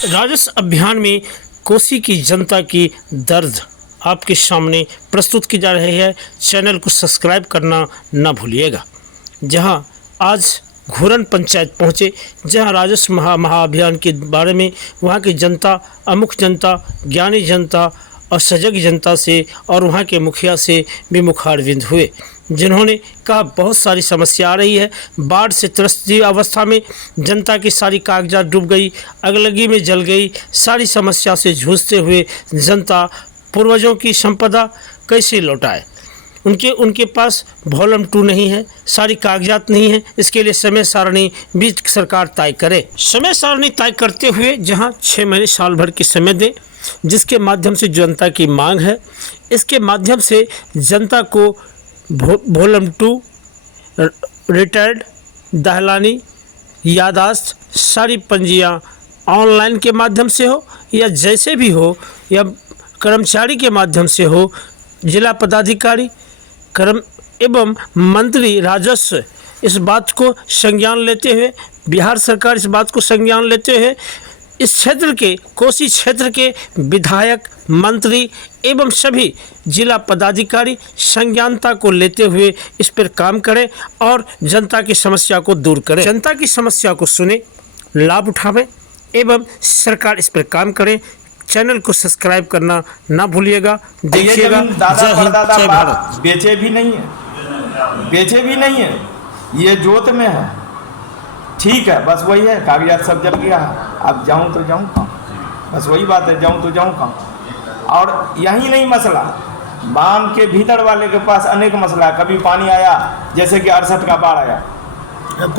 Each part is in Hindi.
राजस्व अभियान में कोसी की जनता की दर्द आपके सामने प्रस्तुत की जा रही है। चैनल को सब्सक्राइब करना ना भूलिएगा। जहां आज घूरन पंचायत पहुंचे, जहां राजस्व महाअभियान के बारे में वहां की जनता, अमुख जनता, ज्ञानी जनता और सजग जनता से और वहां के मुखिया से भी मुखारविंद हुए, जिन्होंने कहा बहुत सारी समस्या आ रही है। बाढ़ से त्रस्त अवस्था में जनता की सारी कागजात डूब गई, अगलगी में जल गई। सारी समस्या से जूझते हुए जनता पूर्वजों की संपदा कैसे लौटाए। उनके पास वॉल्यूम 2 नहीं है, सारी कागजात नहीं है। इसके लिए समय सारणी भी सरकार तय करे। समय सारणी तय करते हुए जहां 6 महीने साल भर के समय दें, जिसके माध्यम से जनता की मांग है, इसके माध्यम से जनता को वॉल्यूम 2, रिटायर्ड, दहलानी, यादाश्त सारी पंजियाँ ऑनलाइन के माध्यम से हो या जैसे भी हो, या कर्मचारी के माध्यम से हो, जिला पदाधिकारी एवं मंत्री राजस्व इस बात को संज्ञान लेते हुए, बिहार सरकार इस बात को संज्ञान लेते हुए इस क्षेत्र के, कोसी क्षेत्र के विधायक, मंत्री एवं सभी जिला पदाधिकारी संज्ञानता को लेते हुए इस पर काम करें और जनता की समस्या को दूर करें। जनता की समस्या को सुने, लाभ उठावें एवं सरकार इस पर काम करे। चैनल को सब्सक्राइब करना ना भूलिएगा। देखिएगा। जय हिंद, जय भारत। बेचे भी नहीं है, ये जोत में है। ठीक है, बस वही है, कागजात सब जल गया है। अब जाऊं तो जाऊं कहाँ, बस वही बात है, जाऊं तो जाऊं कहाँ। और यही नहीं मसला, बांध के भीतर वाले के पास अनेक मसला है। कभी पानी आया, जैसे कि 68 का बाढ़ आया,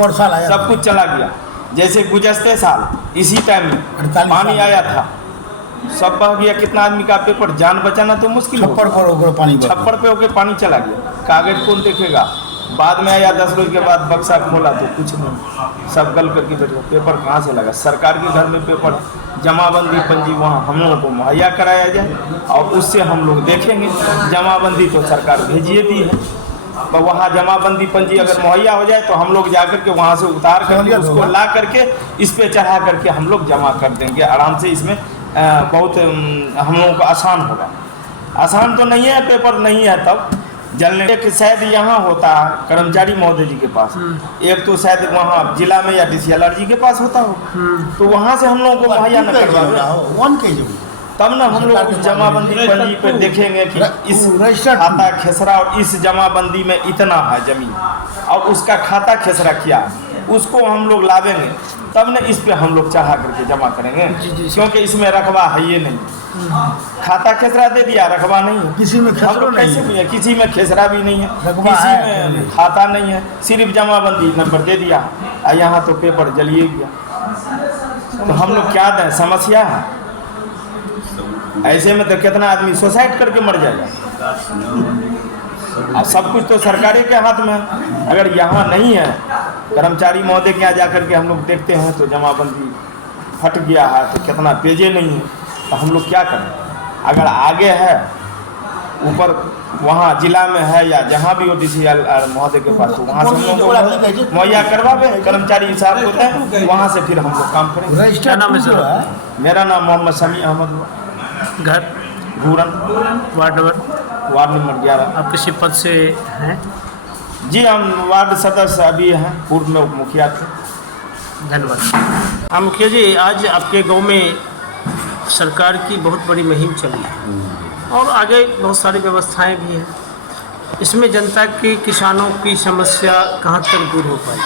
साल आया, सब कुछ चला गया। जैसे गुजश्ते साल इसी टाइम में पानी आया था, सब बह गया। कितना आदमी का पेपर, जान बचाना तो मुश्किल हो। छप्पर पे होकर पानी चला गया, कागज कौन देखेगा। बाद में आया 10 रोज के बाद, बक्सा खोला तो कुछ नहीं, सब गल करके बैठो। पेपर कहाँ से लगा? सरकार के घर में पेपर, जमाबंदी पंजी वहाँ हम लोगों को मुहैया कराया जाए और उससे हम लोग देखेंगे। जमाबंदी तो सरकार भेजिए दी है, तो वहाँ जमाबंदी पंजी अगर मुहैया हो जाए तो हम लोग जा करके वहाँ से उतार करके उसको ला करके इस पे चढ़ा करके हम लोग जमा कर देंगे आराम से। इसमें बहुत हम लोगों को आसान होगा। आसान तो नहीं है, पेपर नहीं है तब जलने के। शायद यहाँ होता है कर्मचारी महोदय जी के पास, एक तो शायद वहाँ जिला में या DCLR जी के पास होता हो, तो वहाँ से हम लोगों को मुहैया न करवा, तब ना हम लोग जमाबंदी पंजी पे देखेंगे कि इस खाता खेसरा और इस जमाबंदी में इतना है जमीन और उसका खाता खेसरा क्या, उसको हम लोग लावेंगे, तब न इस पे हम लोग चढ़ा करके जमा करेंगे। क्योंकि इसमें रकबा है ये नहीं, खाता खेसरा दे दिया, रकबा नहीं है किसी में, कैसे नहीं है, किसी में खेसरा भी नहीं है, किसी में खाता नहीं है, सिर्फ जमाबंदी नंबर दे दिया। यहाँ तो पेपर जलिए गया, तो हम लोग क्या दें? समस्या है। ऐसे में तो कितना आदमी सुसाइड करके मर जाएगा। अब सब कुछ तो सरकारें के हाथ में है। अगर यहाँ नहीं है, कर्मचारी महोदय के यहाँ जा करके हम लोग देखते हैं तो जमाबंदी फट गया है, तो कितना पेजे नहीं है, तो हम लोग क्या करें? अगर आगे है, ऊपर वहाँ जिला में है या जहाँ भी हो DCLR महोदय के पास, तो वहाँ से हम लोग मुहैया करवावे। कर्मचारी हिसाब होते हैं, वहाँ से फिर हम लोग काम करेंगे। क्या नाम है सर? मेरा नाम मोहम्मद शमी अहमद, घर घूरन, वार्ड नंबर 11। आप किसी पद से हैं? जी, हम वार्ड सदस्य अभी हैं, पूर्व में उप मुखिया थे। धन्यवाद। हाँ मुखिया जी, आज आपके गांव में सरकार की बहुत बड़ी मुहिम चली है और आगे बहुत सारी व्यवस्थाएं भी हैं। इसमें जनता की, किसानों की समस्या कहाँ तक दूर हो पाई?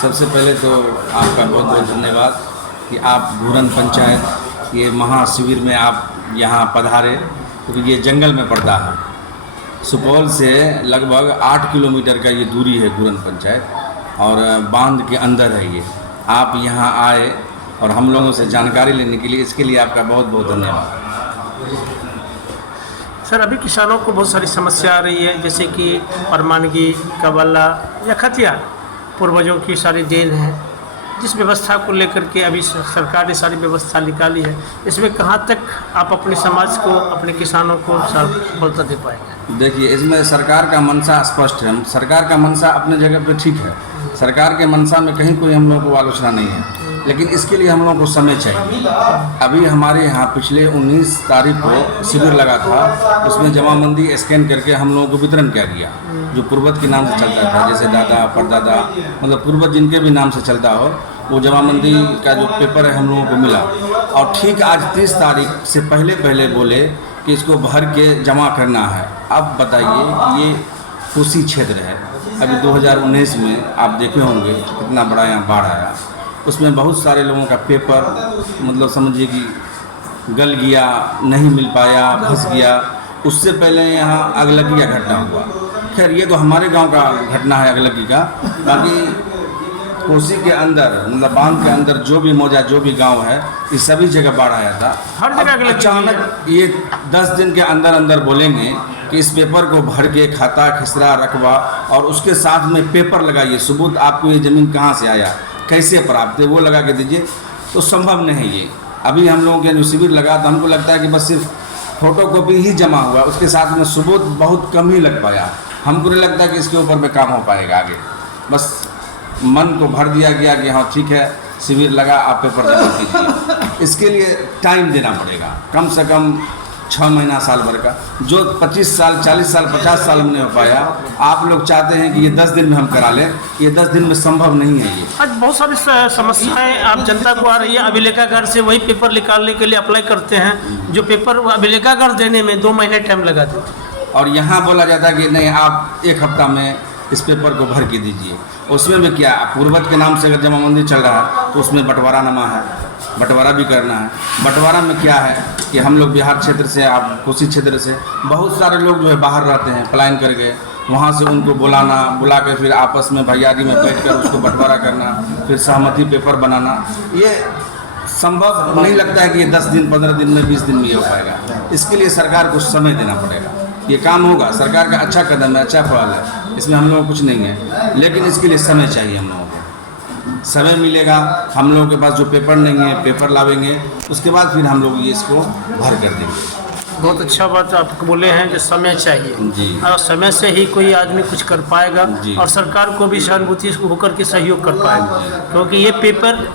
सबसे पहले तो आपका बहुत बहुत धन्यवाद कि आप घूरन पंचायत ये महाशिविर में आप यहाँ पधारे। तो ये जंगल में पड़ता है, सुपौल से लगभग 8 किलोमीटर का ये दूरी है घूरन पंचायत, और बांध के अंदर है ये। आप यहाँ आए और हम लोगों से जानकारी लेने के लिए, इसके लिए आपका बहुत बहुत धन्यवाद। सर, अभी किसानों को बहुत सारी समस्या आ रही है, जैसे कि परमानगी, कबला या खतिया, पूर्वजों की सारी देन है। जिस व्यवस्था को लेकर के अभी सरकार ने सारी व्यवस्था निकाली है, इसमें कहाँ तक आप अपने समाज को, अपने किसानों को सफलता दे पाएंगे? देखिए, इसमें सरकार का मंशा स्पष्ट है। सरकार का मंशा अपने जगह पे ठीक है, सरकार के मंशा में कहीं कोई हम लोग को आलोचना नहीं है। लेकिन इसके लिए हम लोगों को समय चाहिए। अभी हमारे यहाँ पिछले 19 तारीख को शिविर लगा था, उसमें जमाबंदी स्कैन करके हम लोगों को वितरण किया गया, जो पूर्वज के नाम से चलता था, जैसे दादा परदादा, मतलब पूर्वज जिनके भी नाम से चलता हो, वो जमाबंदी का जो पेपर है हम लोगों को मिला। और ठीक आज 30 तारीख से पहले बोले कि इसको भर के जमा करना है। अब बताइए, ये कोसी क्षेत्र है, अभी 2019 में आप देखे होंगे कितना बड़ा यहाँ बाढ़ आया, उसमें बहुत सारे लोगों का पेपर मतलब समझिए कि गल गया, नहीं मिल पाया, फंस गया। उससे पहले यहाँ अगलगी का घटना हुआ। खैर ये तो हमारे गांव का घटना है अगलगी का, बाकी कोसी के अंदर मतलब बांध के अंदर जो भी मौजा जो भी गांव है, इस सभी जगह बाढ़ आया था। हर जगह अचानक ये 10 दिन के अंदर बोलेंगे कि इस पेपर को भर के खाता खसरा रकबा और उसके साथ में पेपर लगाइए, सबूत आपको ये ज़मीन कहाँ से आया, कैसे प्राप्त है, वो लगा के दीजिए। तो संभव नहीं है ये। अभी हम लोगों के जो शिविर लगा तो हमको लगता है कि बस सिर्फ फोटोकॉपी ही जमा हुआ, उसके साथ में सबूत बहुत कम ही लग पाया। हमको नहीं लगता कि इसके ऊपर में काम हो पाएगा आगे। बस मन को भर दिया गया कि हाँ ठीक है, शिविर लगा, आप पेपर जमा कीजिए। इसके लिए टाइम देना पड़ेगा, कम से कम 6 महीना साल भर का, जो 25 साल 40 साल 50 साल में नहीं हो पाया। आप लोग चाहते हैं कि ये 10 दिन में हम करा लें, ये 10 दिन में संभव नहीं है। ये आज बहुत सारी समस्याएं आप जनता को आ रही है। अभिलेखागार से वही पेपर निकालने के लिए अप्लाई करते हैं, जो पेपर अभिलेखागार देने में 2 महीने टाइम लगा देते हैं। और यहाँ बोला जाता है कि नहीं, आप 1 हफ्ता में इस पेपर को भर के दीजिए। उसमें भी क्या, पूर्वज के नाम से अगर जमाबंदी चल रहा है तो उसमें बंटवारानामा है, बंटवारा भी करना है। बंटवारा में क्या है कि हम लोग बिहार क्षेत्र से, आप कोसी क्षेत्र से बहुत सारे लोग जो है बाहर रहते हैं, पलायन कर गए, वहाँ से उनको बुला के फिर आपस में भैयारी में बैठकर उसको बंटवारा करना, फिर सहमति पेपर बनाना, ये संभव नहीं लगता है कि ये 10 दिन 15 दिन में 20 दिन में ये हो पाएगा। इसके लिए सरकार को समय देना पड़ेगा। ये काम होगा, सरकार का अच्छा कदम है, अच्छा पहल है, इसमें हम लोगों को कुछ नहीं है, लेकिन इसके लिए समय चाहिए। हम लोगों को समय मिलेगा, हम लोगों के पास जो पेपर नहीं है पेपर लावेंगे, उसके बाद फिर हम लोग ये इसको भर कर देंगे। बहुत अच्छा बात आप बोले हैं कि समय चाहिए जी। और समय से ही कोई आदमी कुछ कर पाएगा जी। और सरकार को भी सहानुभूति होकर के सहयोग कर पाएगा। क्योंकि ये पेपर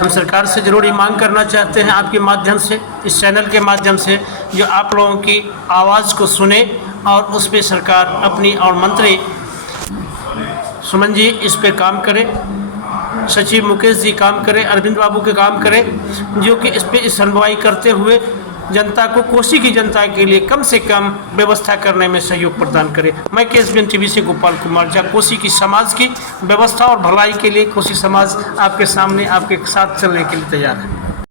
हम सरकार से ज़रूर ही मांग करना चाहते हैं आपके माध्यम से, इस चैनल के माध्यम से, जो आप लोगों की आवाज़ को सुने और उस पर सरकार अपनी और मंत्री सुमन जी इस पे काम करे, सचिव मुकेश जी काम करें, अरविंद बाबू के काम करें, जो कि इस पे सुनवाई करते हुए जनता को, कोसी की जनता के लिए कम से कम व्यवस्था करने में सहयोग प्रदान करें। मैं KSBN TV से गोपाल कुमार झा, कोसी की समाज की व्यवस्था और भलाई के लिए कोसी समाज आपके सामने आपके साथ चलने के लिए तैयार है।